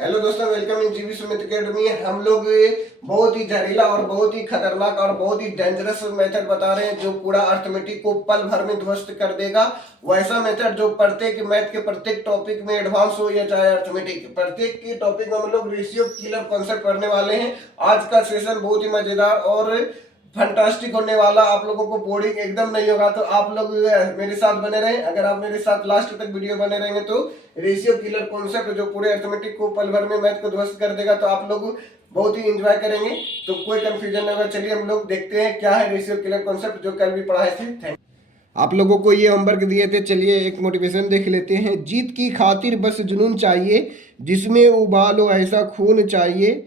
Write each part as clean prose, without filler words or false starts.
Hello दोस्तों, welcome in जीवी Sumit academy. हम लोग बहुत ही जहरीला और बहुत ही खतरनाक और बहुत ही डेंजरस मेथड बता रहे हैं जो पूरा अर्थमेटिक को पल भर में ध्वस्त कर देगा। वैसा मेथड जो प्रत्येक मैथ के प्रत्येक टॉपिक में एडवांस हो या चाहे अर्थमेटिक, प्रत्येक के टॉपिक में हम लोग रेशियो किलर कॉन्सेप्ट पढ़ने वाले हैं। आज का सेशन बहुत ही मजेदार और फंटास्टिक होने वाला। आप लोगों को बोरिंग एकदम नहीं होगा, तो आप लोग मेरे साथ बने रहें। अगर आप मेरे साथ लास्ट तक वीडियो बने रहेंगे तो रेशियो किलर कॉन्सेप्ट जो पूरे अर्थमेटिक को पल भर में मैथ को ध्वस्त कर देगा, तो आप लोग बहुत ही एंजॉय करेंगे। तो कोई कंफ्यूजन नहीं होगा। चलिए हम लोग देखते हैं क्या है रेशियो किलर कॉन्सेप्ट जो कल भी पढ़ाए थे। थैंक आप लोगों को ये होमवर्क दिए थे। चलिए एक मोटिवेशन देख लेते हैं। जीत की खातिर बस जुनून चाहिए, जिसमें उबालो ऐसा खून चाहिए,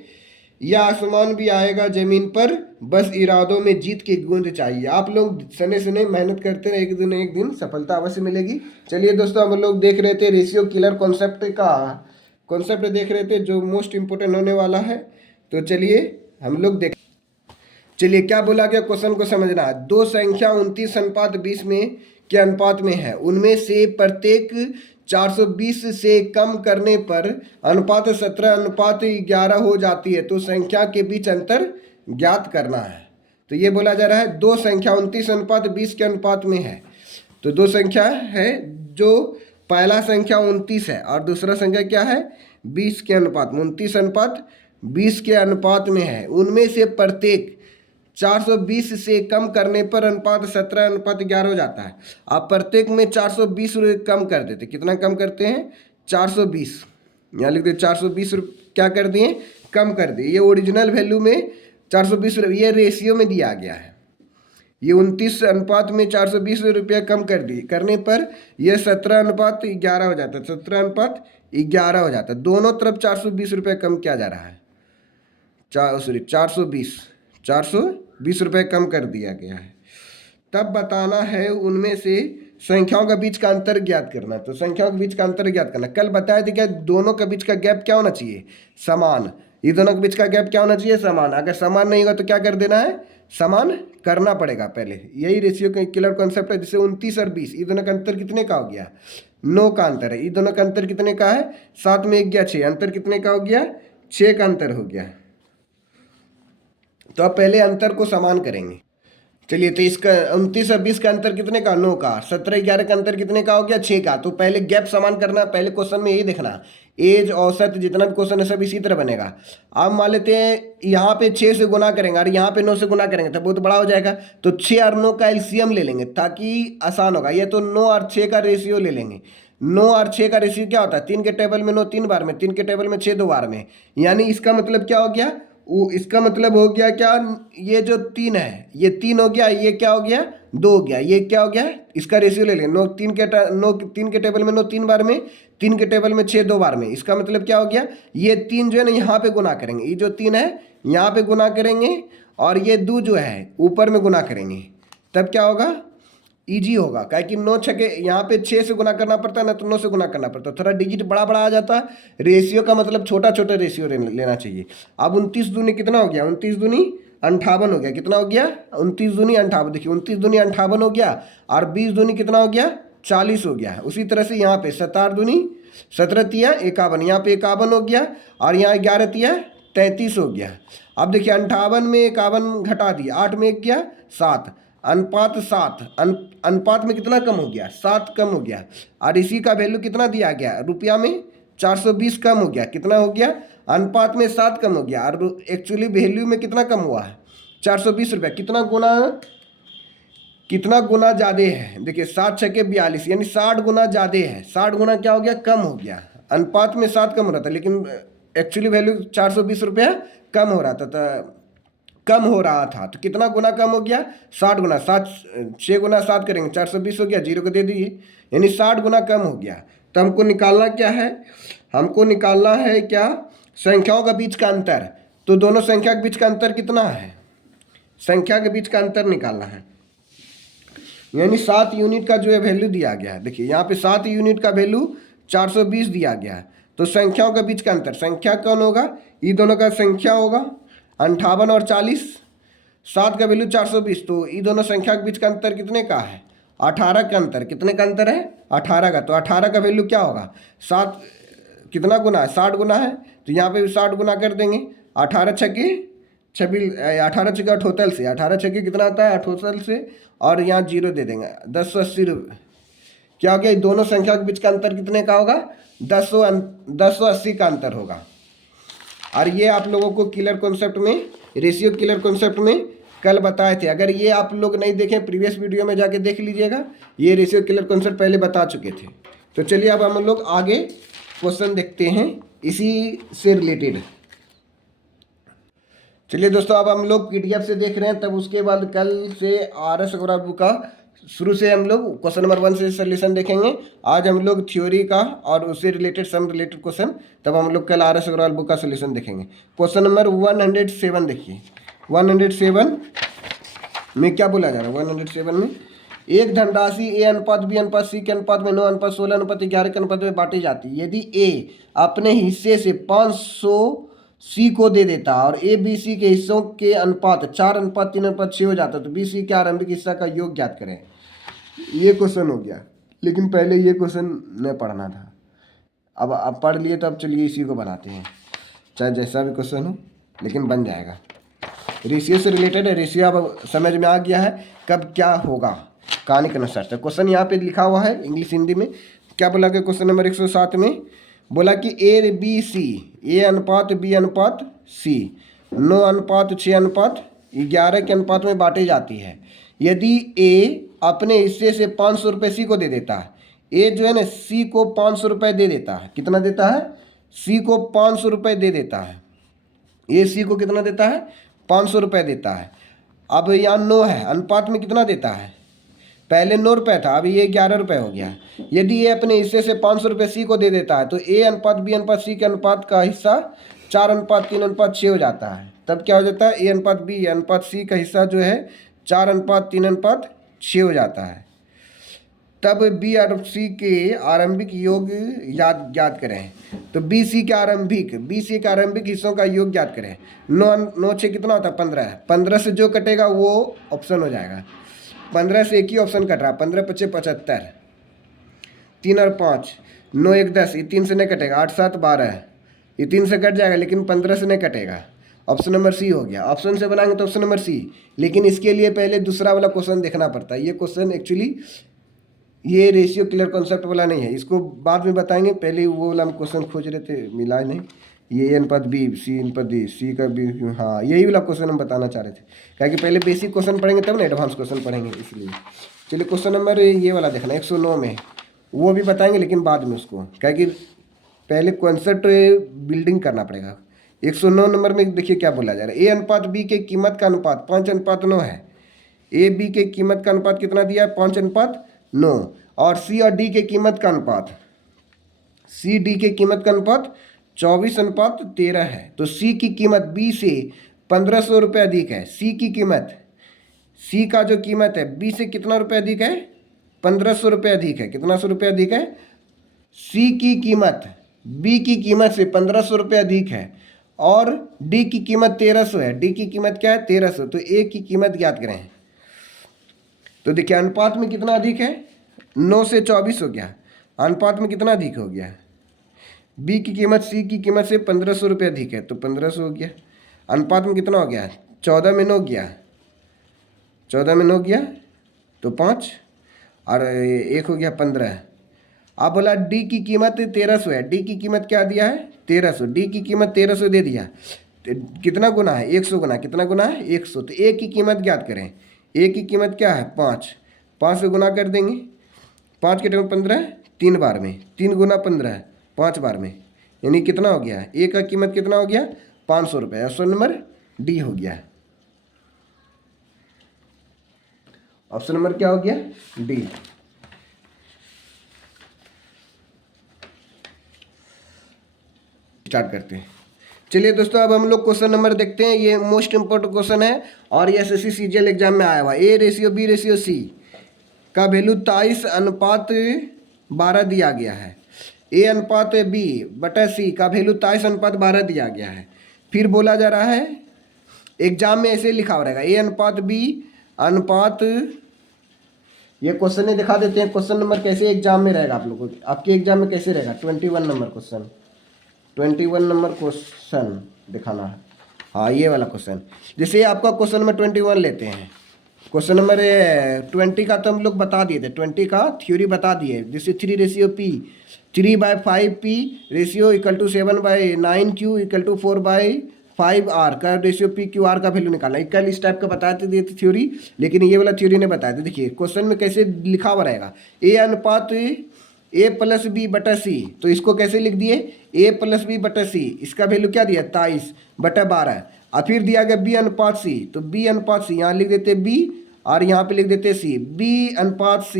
या आसमान भी आएगा जमीन पर, बस इरादों में जीत की गूंज चाहिए। आप लोग सने सने मेहनत करते रहे, एक दिन सफलता अवश्य मिलेगी। चलिए दोस्तों, हम लोग देख रहे थे रेशियो किलर कॉन्सेप्ट का कॉन्सेप्ट देख रहे थे जो मोस्ट इंपोर्टेंट होने वाला है। तो चलिए हम लोग देख चलिए क्या बोला गया, क्वेश्चन को समझना है। दो संख्या 29:20 में के अनुपात में है, उनमें से प्रत्येक 420 से कम करने पर अनुपात 17:11 हो जाती है, तो संख्या के बीच अंतर ज्ञात करना है। तो ये बोला जा रहा है दो संख्या 29:20 के अनुपात में है। तो दो संख्या है, जो पहला संख्या 29 है और दूसरा संख्या क्या है 20 के अनुपात में, 29:20 के अनुपात में है। उनमें से प्रत्येक 420 से कम करने पर अनुपात 17:11 हो जाता है। आप प्रत्येक में 420 कम कर देते, कितना कम करते हैं 420, यहाँ लिख दे 420 क्या कर दिए कम कर दिए। ये ओरिजिनल वैल्यू में 420, ये रेशियो में दिया गया है। ये 29 अनुपात में 420 रुपया कम कर दिए, करने पर यह 17:11 हो जाता है, 17:11 हो जाता है। दोनों तरफ 420 रुपया कम किया जा रहा है। 420 रुपये कम कर दिया गया है। तब बताना है उनमें से संख्याओं के बीच का अंतर ज्ञात करना। तो संख्याओं के बीच का अंतर ज्ञात करना, कल बताए थे क्या, दोनों के बीच का गैप क्या होना चाहिए समान। ये दोनों के बीच का गैप क्या होना चाहिए समान। अगर समान नहीं होगा तो क्या कर देना है, समान करना पड़ेगा पहले। यही रेशियो का किलर कॉन्सेप्ट है। जैसे 29 और 20, ये दोनों का अंतर कितने का हो गया 9 का अंतर है। ये दोनों का अंतर कितने का है 7 में 1 गया 6, अंतर कितने का हो गया 6 का अंतर हो गया। तो अब पहले अंतर को समान करेंगे। चलिए, तो इसका 29 और 20 का अंतर कितने का 9 का, 17-11 का अंतर कितने का हो गया 6 का। तो पहले गैप समान करना, पहले क्वेश्चन में यही देखना। एज औसत जितना भी क्वेश्चन है सब इसी तरह बनेगा। अब मान लेते हैं यहाँ पे 6 से गुना करेंगे और यहाँ पे 9 से गुना करेंगे तो बहुत बड़ा हो जाएगा। तो 6 और 9 का एलसीएम ले लेंगे ताकि आसान होगा। ये तो 9 और 6 का रेशियो ले लेंगे। 9 और 6 का रेशियो क्या होता है, 3 के टेबल में 9 3 बार में, 3 के टेबल में 6 2 बार में। यानी इसका मतलब क्या हो गया, वो इसका मतलब हो गया क्या, ये जो 3 है ये 3 हो गया, ये क्या हो गया 2 हो गया, ये क्या हो गया, इसका रेशियो ले लें। 9 3 के टेबल में 9 3 बार में, 3 के टेबल में 6 2 बार में। इसका मतलब क्या हो गया, ये 3 जो है ना यहाँ पे गुना करेंगे, ये जो 3 है यहाँ पे गुना करेंगे और ये 2 जो है ऊपर में गुना करेंगे, तब क्या होगा इजी होगा। क्या कि 9 छके यहाँ पे 6 से गुना करना पड़ता है ना, तो 9 से गुना करना पड़ता है, थोड़ा डिजिट बड़ा बड़ा आ जाता है। रेशियो का मतलब छोटा छोटा रेशियो लेना चाहिए। अब 29 दूनी कितना हो गया, 29 दूनी 58 हो गया। कितना हो गया 29 दूनी 58, देखिए 29 दूनी 58 हो गया और 20 दूनी कितना हो गया 40 हो गया। उसी तरह से यहाँ पे 7 दूनी 17 तिया 51, यहाँ पे 51 हो गया और यहाँ 11 तिया 33 हो गया। अब देखिए 58 में 51 घटा दिया, 8 में 1 गया 7, अनुपात 7, अनुपात में कितना कम हो गया 7 कम हो गया। और इसी का वैल्यू कितना दिया गया रुपया में 420 कम हो गया। कितना हो गया अनुपात में 7 कम हो गया और एक्चुअली वैल्यू में कितना कम हुआ है 420 रुपया। कितना गुना ज़्यादा है, देखिए 7 छके 42 यानी 60 गुना ज़्यादा है। 60 गुना क्या हो गया कम हो गया। अनुपात में 7 कम हो रहा था लेकिन एक्चुअली वैल्यू 420 रुपया कम हो रहा था। तो कितना गुना कम हो गया 60 गुना। 6 गुना 7 करेंगे 420 हो गया, 0 को दे दीजिए, यानी 60 गुना कम हो गया। तो हमको निकालना क्या है, हमको निकालना है क्या संख्याओं के बीच का अंतर। तो दोनों संख्या के बीच का अंतर कितना है, संख्या के बीच का अंतर निकालना है। यानी 7 यूनिट का जो है वैल्यू दिया गया है। देखिए यहाँ पे 7 यूनिट का वैल्यू 420 दिया गया है। तो संख्याओं के बीच का अंतर, संख्या कौन होगा, ये दोनों का संख्या होगा 58 और 40, 7 का वैल्यू 420, तो ये दोनों संख्या के बीच का अंतर कितने का है 18 का अंतर। कितने का अंतर है 18 का। तो 18 का वैल्यू क्या होगा 7 कितना गुना है, 60 गुना है, तो यहाँ पे भी 60 गुना कर देंगे। 18 छक्के 26, 18 छक्के अठोतल से, 18 छक्के कितना आता है अठोतल से, और यहाँ 0 दे देंगे। 1080 रुपये क्या हो गया, दोनों संख्या के बीच का अंतर कितने का होगा, 1080 का अंतर होगा। और ये आप लोगों को किलर कॉन्सेप्ट में, रेशियो किलर कॉन्सेप्ट में कल बताए थे। अगर ये आप लोग नहीं देखें प्रीवियस वीडियो में जाके देख लीजिएगा, ये रेशियो किलर कॉन्सेप्ट पहले बता चुके थे। तो चलिए अब हम लोग आगे क्वेश्चन देखते हैं इसी से रिलेटेड। चलिए दोस्तों, अब हम लोग पीडीएफ से देख रहे हैं, तब उसके बाद कल से आर.एस. अग्रवाल बुक का शुरू से हम लोग क्वेश्चन नंबर 1 से सोल्यूशन देखेंगे। आज हम लोग थ्योरी का और उससे रिलेटेड सम रिलेटेड क्वेश्चन, तब हम लोग कल आर.एस. अग्रवाल बुक का सोल्यूशन देखेंगे। क्वेश्चन नंबर 107 देखिए। 107 में क्या बोला जा रहा है, 107 में एक धनराशि ए अनुपात बी अनुपात सी के अनुपात में 9 अनुपात 16 अनुपात 11 के अनुपात में बांटी जाती है। यदि ए अपने हिस्से से 500 सी को दे देता और ए बी सी के हिस्सों के अनुपात 4 अनुपात 3 अनुपात 6 हो जाता, तो बी सी के आरंभिक हिस्सा का योग ज्ञात करें। ये क्वेश्चन हो गया, लेकिन पहले ये क्वेश्चन न पढ़ना था। अब पढ़ लिए, तो अब चलिए इसी को बनाते हैं, चाहे जैसा भी क्वेश्चन हो, लेकिन बन जाएगा। रेशियो से रिलेटेड है, रेशियो अब समझ में आ गया है कब क्या होगा कहानी के अनुसार। तो क्वेश्चन यहाँ पे लिखा हुआ है इंग्लिश हिंदी में। क्या बोला गया क्वेश्चन नंबर 107 में, बोला कि ए बी सी, ए अनुपात बी अनुपात सी 9 अनुपात 6 अनुपात 11 के अनुपात में बांटी जाती है। यदि ए अपने हिस्से से 500 रुपये सी को दे देता है, ए जो है ना सी को 500 रुपये दे देता है। कितना देता है, सी को 500 रुपये दे देता है। ए सी को कितना देता है, 500 रुपये देता है। अब यहाँ 9 है, अनुपात में कितना देता है, पहले 9 रुपये था, अभी ये 11 रुपये हो गया। यदि ये अपने हिस्से से 500 रुपये सी को दे देता है, तो ए अनुपात बी अनुपात सी के अनुपात का हिस्सा 4 अनुपात 3 अनुपात 6 हो जाता है। तब क्या हो जाता है, ए अनुपात बी अनुपात सी का हिस्सा जो है 4 अनुपात 3 अनुपात 6 हो जाता है। तब बी और सी के आरंभिक योग ज्ञात करें। तो बी सी के आरंभिक हिस्सों का योग ज्ञात करें। 9 6 कितना होता है, 15 है। 15 से जो कटेगा वो ऑप्शन हो जाएगा। 15 से एक ही ऑप्शन कट रहा है, 15 5 75, 3 और 5, 9 1 10, ये 3 से नहीं कटेगा। 8 7 12, ये 3 से कट जाएगा, लेकिन 15 से नहीं कटेगा। ऑप्शन नंबर सी हो गया। ऑप्शन से बनाएंगे तो ऑप्शन नंबर सी, लेकिन इसके लिए पहले दूसरा वाला क्वेश्चन देखना पड़ता है। ये क्वेश्चन एक्चुअली ये रेशियो क्लियर कॉन्सेप्ट वाला नहीं है, इसको बाद में बताएंगे। पहले वो वाला हम क्वेश्चन खोज रहे थे, मिला नहीं। ये ए अनुपात बी, सी अनुपात डी, सी का बी, हाँ यही वाला क्वेश्चन हम बताना चाह रहे थे, क्योंकि पहले बेसिक क्वेश्चन पढ़ेंगे तब ना एडवांस क्वेश्चन पढ़ेंगे, इसलिए। चलिए क्वेश्चन नंबर ये वाला देखना 109 में, वो भी बताएंगे लेकिन बाद में उसको, क्योंकि पहले कॉन्सेप्ट बिल्डिंग करना पड़ेगा। 109 नंबर में देखिए क्या बोला जा रहा है। ए अनुपात बी के कीमत का अनुपात 5 अनुपात 9 है। ए बी के कीमत का अनुपात कितना दिया है, 5 अनुपात 9। और सी और डी के कीमत का अनुपात, सी डी के कीमत का अनुपात 24 अनुपात 13 है। तो सी की कीमत बी से 1500 रुपये अधिक है। सी की कीमत, सी का जो कीमत है बी से कितना रुपये अधिक है, 1500 रुपये अधिक है। कितना सौ रुपये अधिक है, सी की कीमत बी की कीमत से 1500 रुपये अधिक है, और डी की कीमत 1300 है। डी की कीमत क्या है, 1300। तो ए की कीमत ज्ञात करें। तो देखिए अनुपात में कितना अधिक है, 9 से 24 हो गया। अनुपात में कितना अधिक हो गया, बी की कीमत सी की कीमत से 1500 रुपये अधिक है, तो 1500 हो गया। अनुपात में कितना हो गया, 14 में 9 गया, 14 में 9 गया तो 5, और 1 हो गया 15। अब बोला डी की कीमत 1300 है। डी की कीमत क्या दिया है, 1300। डी की कीमत 1300 दे दिया, कितना गुना है, 100 गुना। कितना गुना है, 100। तो ए की कीमत ज्ञात करें। ए की कीमत क्या है, 5। 5 से गुना कर देंगे, 5 के टाइम 15 3 बार में, 3 गुना 15 5 बार में, यानी कितना हो गया, ए का कीमत कितना हो गया, 500 रुपये। ऑप्शन नंबर डी हो गया। ऑप्शन नंबर क्या हो गया, डी। स्टार्ट करते हैं। चलिए दोस्तों, अब हम लोग क्वेश्चन नंबर देखते हैं। ये मोस्ट इंपोर्टेंट क्वेश्चन है और ये एसएससी सीजीएल एग्जाम में आया हुआ। A ratio B ratio C का वैल्यू 23 अनुपात 12 दिया गया है। ए अनुपात बी बटा सी का वैल्यू 23 अनुपात 12 दिया गया है। फिर बोला जा रहा है, एग्जाम में ऐसे लिखा हो रहेगा, ए अनुपात बी अनुपात, ये क्वेश्चन ही दिखा देते हैं। क्वेश्चन नंबर कैसे एग्जाम में रहेगा आप लोगों को, आपके एग्जाम में कैसे रहेगा, 21 नंबर क्वेश्चन। 21 नंबर क्वेश्चन दिखाना है। हाँ ये वाला क्वेश्चन, जैसे आपका क्वेश्चन नंबर 21 लेते हैं। क्वेश्चन नंबर 20 का तो हम लोग बता दिए थे, 20 का थ्योरी बता दिए। जैसे 3:P, 3/5P ratio equal to 7/9Q equal to 4/5R का रेशियो PQR का वैल्यू निकालना। कल इस टाइप का बताते दिए थे थ्योरी, लेकिन ये वाला थ्योरी ने बताया था। देखिए क्वेश्चन में कैसे लिखा हुआ रहेगा, A अनुपात A+B/C, तो इसको कैसे लिख दिए, A+B/C, इसका वैल्यू क्या दिया 23/12। और फिर दिया गया B अनुपात C, तो B अनुपात C यहाँ लिख देते B और यहाँ पे लिख देते C, B अनुपात C,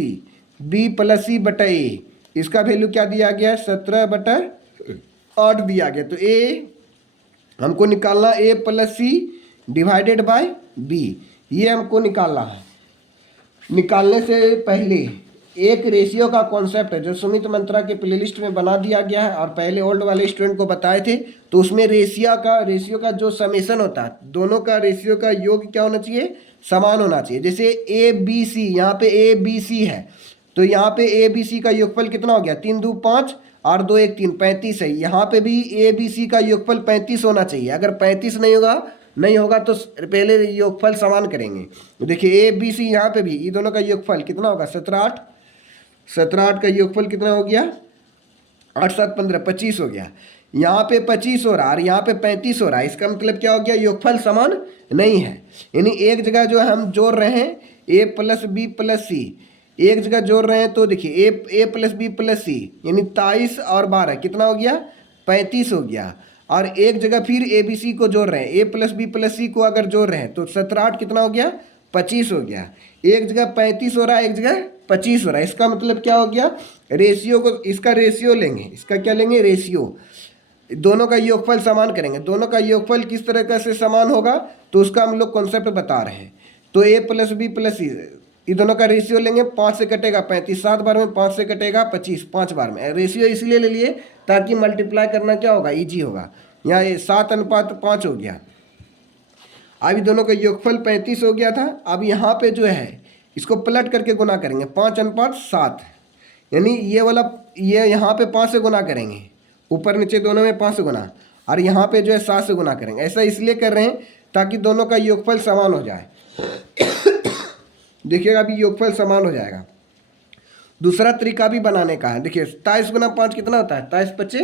B+C/A, इसका वैल्यू क्या दिया गया 17/8 दिया गया। तो A हमको निकालना A+C डिवाइडेड बाय B, ये हमको निकालना है। निकालने से पहले एक रेशियो का कॉन्सेप्ट है जो सुमित मंत्रा के प्लेलिस्ट में बना दिया गया है, और पहले ओल्ड वाले स्टूडेंट को बताए थे। तो उसमें रेशियो का जो समेशन होता है, दोनों का रेशियो का योग क्या होना चाहिए, समान होना चाहिए। जैसे ABC, यहाँ पे ABC है, तो यहाँ पे ABC का योगफल कितना हो गया 3 2 5 और 2 1 3, 35 है। यहाँ पे भी ABC का योगफल 35 होना चाहिए। अगर 35 नहीं होगा तो पहले योगफल समान करेंगे। देखिए ABC यहाँ पे भी, ये दोनों का योगफल कितना होगा 17 8 का योगफल कितना हो गया 8 7 15, 25 हो गया। यहाँ पे 25 हो रहा है और यहाँ पे 35 हो रहा है, इसका मतलब क्या हो गया, योगफल समान नहीं है। यानी एक जगह जो हम जोड़ रहे हैं A+B+C, एक जगह जोड़ रहे हैं, तो देखिए A+B+C यानी 23 और 12 कितना हो गया 35 हो गया। और एक जगह फिर ABC को जोड़ रहे हैं, A+B+C को अगर जोड़ रहे हैं तो 17 8 कितना हो गया 25 हो गया। एक जगह 35 हो रहा है, एक जगह 25 हो रहा है, इसका मतलब क्या हो गया, रेशियो को, इसका रेशियो लेंगे, इसका क्या लेंगे रेशियो, दोनों का योगफल समान करेंगे। दोनों का योगफल किस तरह से समान होगा, तो उसका हम लोग कॉन्सेप्ट बता रहे हैं। तो A+B+C ये दोनों का रेशियो लेंगे, 5 से कटेगा 35 7 बार में, 5 से कटेगा 25 5 बार में। रेशियो इसलिए ले लिए ताकि मल्टीप्लाई करना क्या होगा ईजी होगा। यहाँ 7:5 हो गया। अभी दोनों का योगफल 35 हो गया था। अब यहाँ पे जो है इसको पलट करके गुना करेंगे, 5:7, यानी ये वाला ये यहाँ पे 5 से गुना करेंगे, ऊपर नीचे दोनों में 5 से गुना, और यहाँ पे जो है 7 से गुना करेंगे। ऐसा इसलिए कर रहे हैं ताकि दोनों का योगफल समान हो जाए। देखिएगा अभी योगफल समान हो जाएगा। दूसरा तरीका भी बनाने का है। देखिए 27 गुना 5 कितना होता है 27 5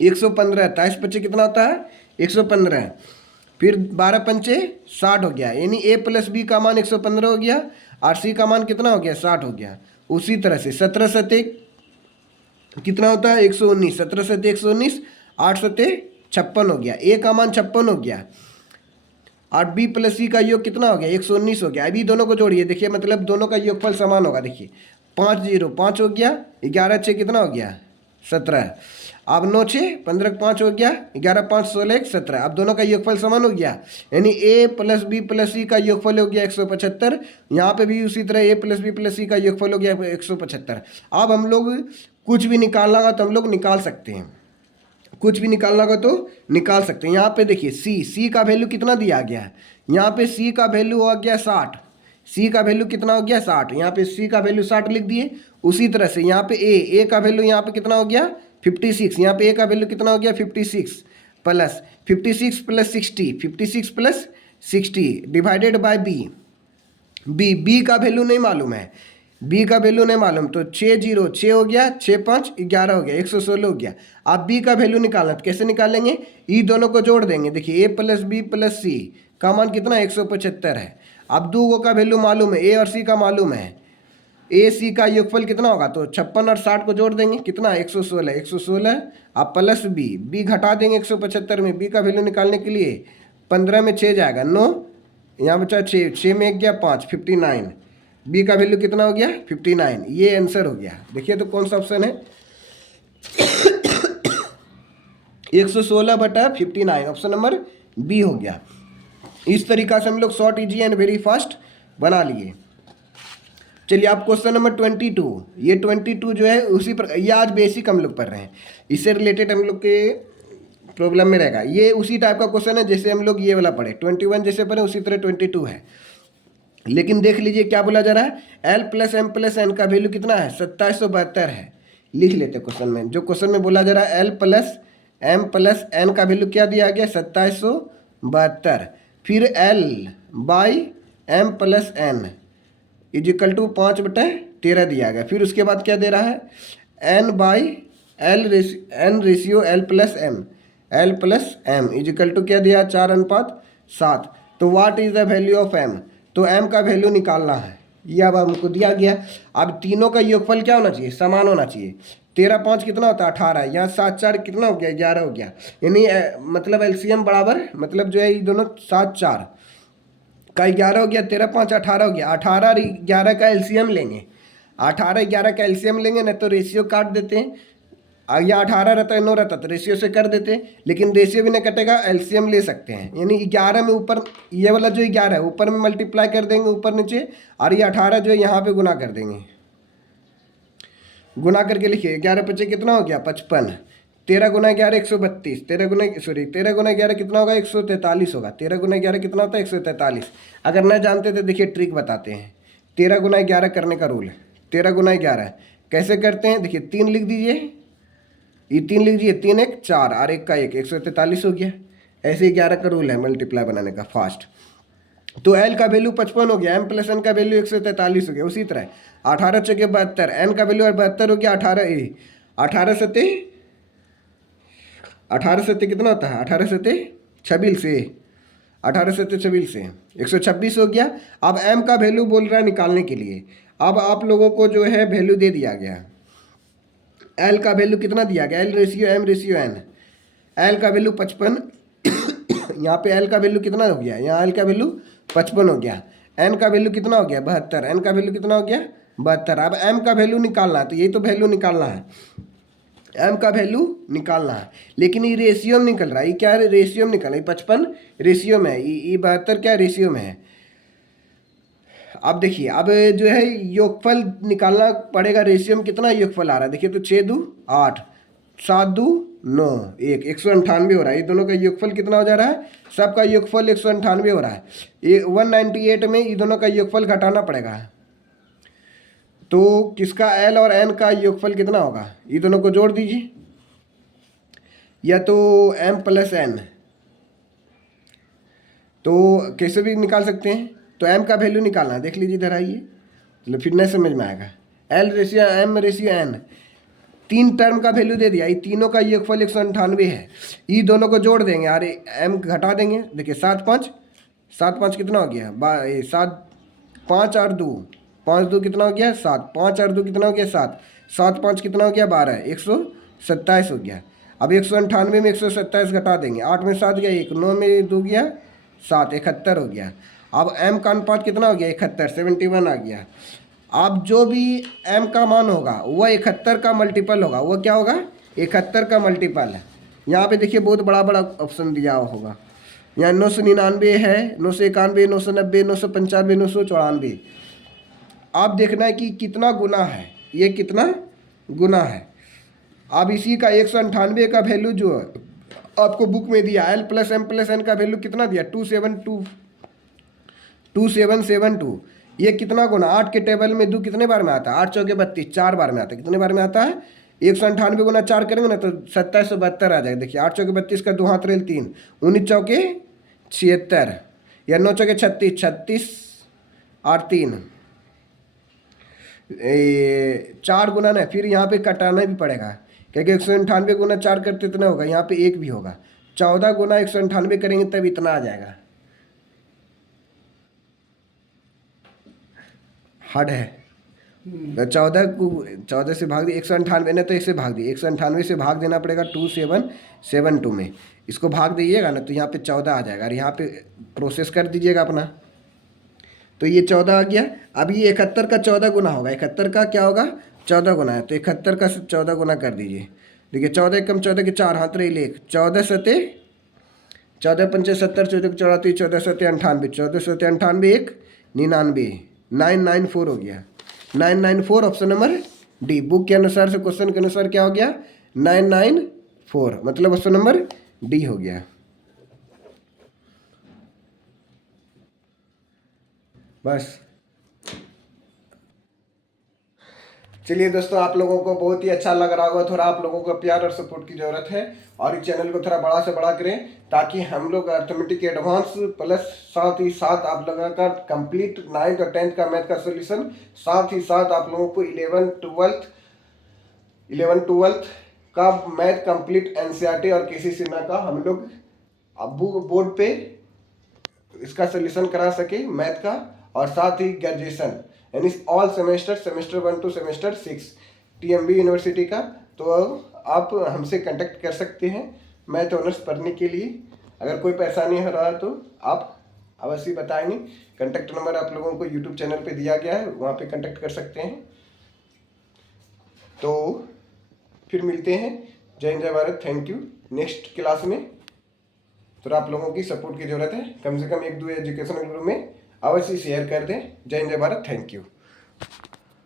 115, 27 5 कितना होता है 115, फिर 12 पंचे 60 हो गया, यानी A+B का मान 115 हो गया और C का मान कितना हो गया 60 हो गया। उसी तरह से 17 7 कितना होता है 119, 17 7 119, 8 7 56 हो गया, A का मान 56 हो गया और B+C का योग कितना हो गया 119 हो गया। अभी दोनों को जोड़िए, देखिए मतलब दोनों का योगफल समान होगा। देखिए 5 0 5 हो गया, 11 6 कितना हो गया 17, अब 9 6 15 5 हो गया, 11 5 16 17, अब दोनों का योगफल समान हो गया, यानी A+B+C का योगफल हो गया 175। यहाँ पे भी उसी तरह A+B+C का योगफल हो गया 175। अब हम लोग कुछ भी निकालना होगा तो हम लोग निकाल सकते हैं, कुछ भी निकालना होगा तो निकाल सकते हैं। यहाँ पे देखिए C का वैल्यू कितना दिया गया है, यहाँ पे C का वैल्यू हो गया 60, C का वैल्यू कितना हो गया 60, यहाँ पे C का वैल्यू 60 लिख दिए। उसी तरह से यहाँ पे A का वैल्यू यहाँ पे कितना हो गया 56, यहाँ पे A का वैल्यू कितना हो गया 56 plus 56 plus 60, 56 plus 60 divided by B का वैल्यू नहीं मालूम है, B का वैल्यू नहीं मालूम, तो 6 0 6 हो गया, 6 5 11 हो गया, 116 हो गया। आप B का वैल्यू निकालना, तो कैसे निकालेंगे, ये दोनों को जोड़ देंगे। देखिए A+B+C का मान कितना 175 है। अब दो का वैल्यू मालूम है, A और C का मालूम है, AC का योगफल कितना होगा, तो 56 और 60 को जोड़ देंगे, कितना 116 अब प्लस B घटा देंगे 175 में। B का वैल्यू निकालने के लिए 15 में 6 जाएगा 9, यहाँ बचा 6 में 1 गया 5 59, B का वैल्यू कितना हो गया 59, ये आंसर हो गया। देखिए तो कौन सा ऑप्शन है 116/59, ऑप्शन नंबर B हो गया। इस तरीका से हम लोग short easy and very fast बना लिए। चलिए आप क्वेश्चन नंबर 22, ये 22 जो है उसी पर, ये आज बेसिक हम लोग पढ़ रहे हैं, इससे रिलेटेड हम लोग के प्रॉब्लम में रहेगा। ये उसी टाइप का क्वेश्चन है जैसे हम लोग ये वाला पढ़े, 21 जैसे पढ़े उसी तरह 22 है। लेकिन देख लीजिए क्या बोला जा रहा है, L+M+N का वैल्यू कितना है 2772 है। लिख लेते क्वेश्चन में, जो क्वेश्चन में बोला जा रहा है L+ m प्लस n का वैल्यू क्या दिया गया 2772। फिर l by m plus n equal to 5/13 दिया गया। फिर उसके बाद क्या दे रहा है n by n ratio l plus m equal to क्या दिया 4:7। तो what is the value of m, तो m का वैल्यू निकालना है, ये अब हमको दिया गया। अब तीनों का योगफल क्या होना चाहिए, समान होना चाहिए। 13×5 कितना होता है 18, यहाँ 7×4 कितना हो गया 11 हो गया, यानी मतलब एलसीएम बराबर, मतलब जो है ये दोनों 7×4 का 11 हो गया, 13×5 18 हो गया। 18 और 11 का एलसीएम लेंगे, 18 11 का एलसीएम लेंगे ना, तो रेशियो काट देते हैं। यहाँ 18 रहता है 9 रहता तो रेशियो से कर देते हैं, लेकिन रेशियो भी नहीं कटेगा, एलसीएम ले सकते हैं। यानी 11 में ऊपर ये वाला जो 11 है ऊपर में मल्टीप्लाई कर देंगे ऊपर नीचे, और ये 18 जो है यहाँ पे गुना कर देंगे। गुना करके लिखिए 11×5 कितना हो गया 55, 13×11 132, 13×11 कितना होगा 143 होगा। 13×11 कितना होता है 143। अगर न जानते तो देखिए ट्रिक बताते हैं, 13×11 करने का रूल है। 13×11 कैसे करते हैं, देखिए 3 लिख दीजिए, ये 3 लिख दीजिए, 3 1 4 और 1 का 1 143 हो गया। ऐसे 11 का रूल है मल्टीप्लाई बनाने का फास्ट। तो एल का वैल्यू 55 हो गया, एम प्लस एन का वैल्यू 143 हो गया। उसी तरह 18 चौके 72, एन का वैल्यू 72 हो गया। 18 सत्ते 18 सत्ते कितना होता है 18 सत्ते 26 से 18 सत्ते 26 से 126 हो गया। अब एम का वैल्यू बोल रहा है निकालने के लिए। अब आप लोगों को जो है वैल्यू दे दिया गया, एल का वैल्यू कितना दिया गया, L ratio M ratio N. L का वैल्यू 55, यहाँ पे एल का वैल्यू कितना हो गया, यहाँ एल का वैल्यू 55 हो गया। एन का वैल्यू कितना हो गया 72, एन का वैल्यू कितना हो गया 72। अब एम का वैल्यू निकालना है, तो यही तो वैल्यू निकालना है, एम का वैल्यू निकालना है। लेकिन ये रेशियो में निकल रहा है, ये क्या है रेशियो में निकल रहा है, 55 रेशियो में है, ये 72 क्या रेशियो में है। अब देखिए अब जो है योगफल निकालना पड़ेगा, रेशियो में कितना योगफल आ रहा है देखिए, तो 6 2 8 7 2 9 1 198 हो रहा है। ये दोनों का योगफल कितना हो जा रहा है, सबका योगफल 198 हो रहा है। ये 198 में ये दोनों का योगफल घटाना पड़ेगा, तो किसका एल और एन का योगफल कितना होगा, ये दोनों को जोड़ दीजिए, या तो एम प्लस एन, तो कैसे भी निकाल सकते हैं। तो एम का वैल्यू निकालना है, देख लीजिए इधर आइए, मतलब फिर नहीं समझ में आएगा। L ratio M ratio N, 3 term का वैल्यू दे दिया, ये तीनों का योगफल 198 है। ये दोनों को जोड़ देंगे और एम घटा देंगे, देखिए 7 5 कितना हो गया 7 5 और 2 5 2 कितना हो गया 7, 5 और 2 कितना हो गया 7, 7 5 कितना हो गया 12, 127 हो गया। अब 198 में 127 घटा देंगे, 8 में 7 गया 1, 9 में 2 गया 7, 71 हो गया। अब m का अनुपात कितना हो गया 71, 71 आ गया। अब जो भी m का मान होगा वह 71 का मल्टीपल होगा, वह क्या होगा 71 का मल्टीपल है। यहाँ पे देखिए बहुत बड़ा बड़ा ऑप्शन दिया होगा, यहाँ 999 है, 991 990 995 994। आप देखना है कि कितना गुना है, ये कितना गुना है। अब इसी का 198 का वैल्यू जो आपको बुक में दिया, L plus M plus N का वैल्यू कितना दिया 2772। ये कितना गुना 8 के टेबल में 2 कितने बार में आता है 8 चौके 32, 4 बार में आता है। कितने बार में आता है 198 गुना 4 करेंगे ना तो 2772 आ जाएगा। देखिए 8 चौके 32 का 2 हाथ रेल 3, 19 चौके 76 या 9 चौके 36, 36 और 3 4 गुना ना, फिर यहाँ पे कटाना भी पड़ेगा क्योंकि 198 गुना 4 करते इतना होगा, यहाँ पे 1 भी होगा। 14 गुना 198 करेंगे तब इतना आ जाएगा, हार्ड है। 14 से भाग दिए 198 ने, तो 1 से भाग दिए, 198 से भाग देना पड़ेगा 2772 में। इसको भाग दीजिएगा ना तो यहाँ पे 14 आ जाएगा, और यहाँ पे प्रोसेस कर दीजिएगा अपना, तो ये 14 आ गया। अब ये 71 का 14 गुना होगा, 71 का क्या होगा 14 गुना है, तो 71 का 14 गुना कर दीजिए। देखिए 14 कम 14 के 4 हाथ रही 1, 14 सत्ते 14 पंचे 70, 14 34, 14 सत्ते 98, 14 सत्ते 98 1 99, 994 हो गया, 994 ऑप्शन नंबर डी। बुक के अनुसार से क्वेश्चन के अनुसार क्या हो गया 994, मतलब ऑप्शन नंबर डी हो गया। बस चलिए दोस्तों, आप लोगों को बहुत ही अच्छा लग रहा होगा। थोड़ा आप लोगों को प्यार और सपोर्ट की ज़रूरत है और इस चैनल को थोड़ा बड़ा से बड़ा करें ताकि हम लोग अर्थमेटिक एडवांस प्लस साथ ही साथ आप लोगों का कंप्लीट 9th और 10th का मैथ का सोल्यूशन, साथ ही साथ आप लोगों को 11 12 का मैथ कंप्लीट एनसीईआरटी और केसी सिन्हा का हम लोग अब बोर्ड पे इसका सोल्यूशन करा सके मैथ का, और साथ ही ग्रेजुएशन यानी all semester, semester 1 to semester 6 TMB university का। तो आप हमसे कांटेक्ट कर सकते हैं मैथ ऑनर्स पढ़ने के लिए। अगर कोई परेशानी हो रहा है तो आप अवश्य बताएंगे। कांटेक्ट नंबर आप लोगों को यूट्यूब चैनल पे दिया गया है, वहाँ पे कांटेक्ट कर सकते हैं। तो फिर मिलते हैं। जय हिंद, जय Bharat. Thank you. Next class में तो आप लोगों की सपोर्ट की जरूरत है। कम से कम 1-2 एजुकेशनल ग्रुप में अवश्य शेयर कर दें। जय हिंद, जय भारत। Thank you.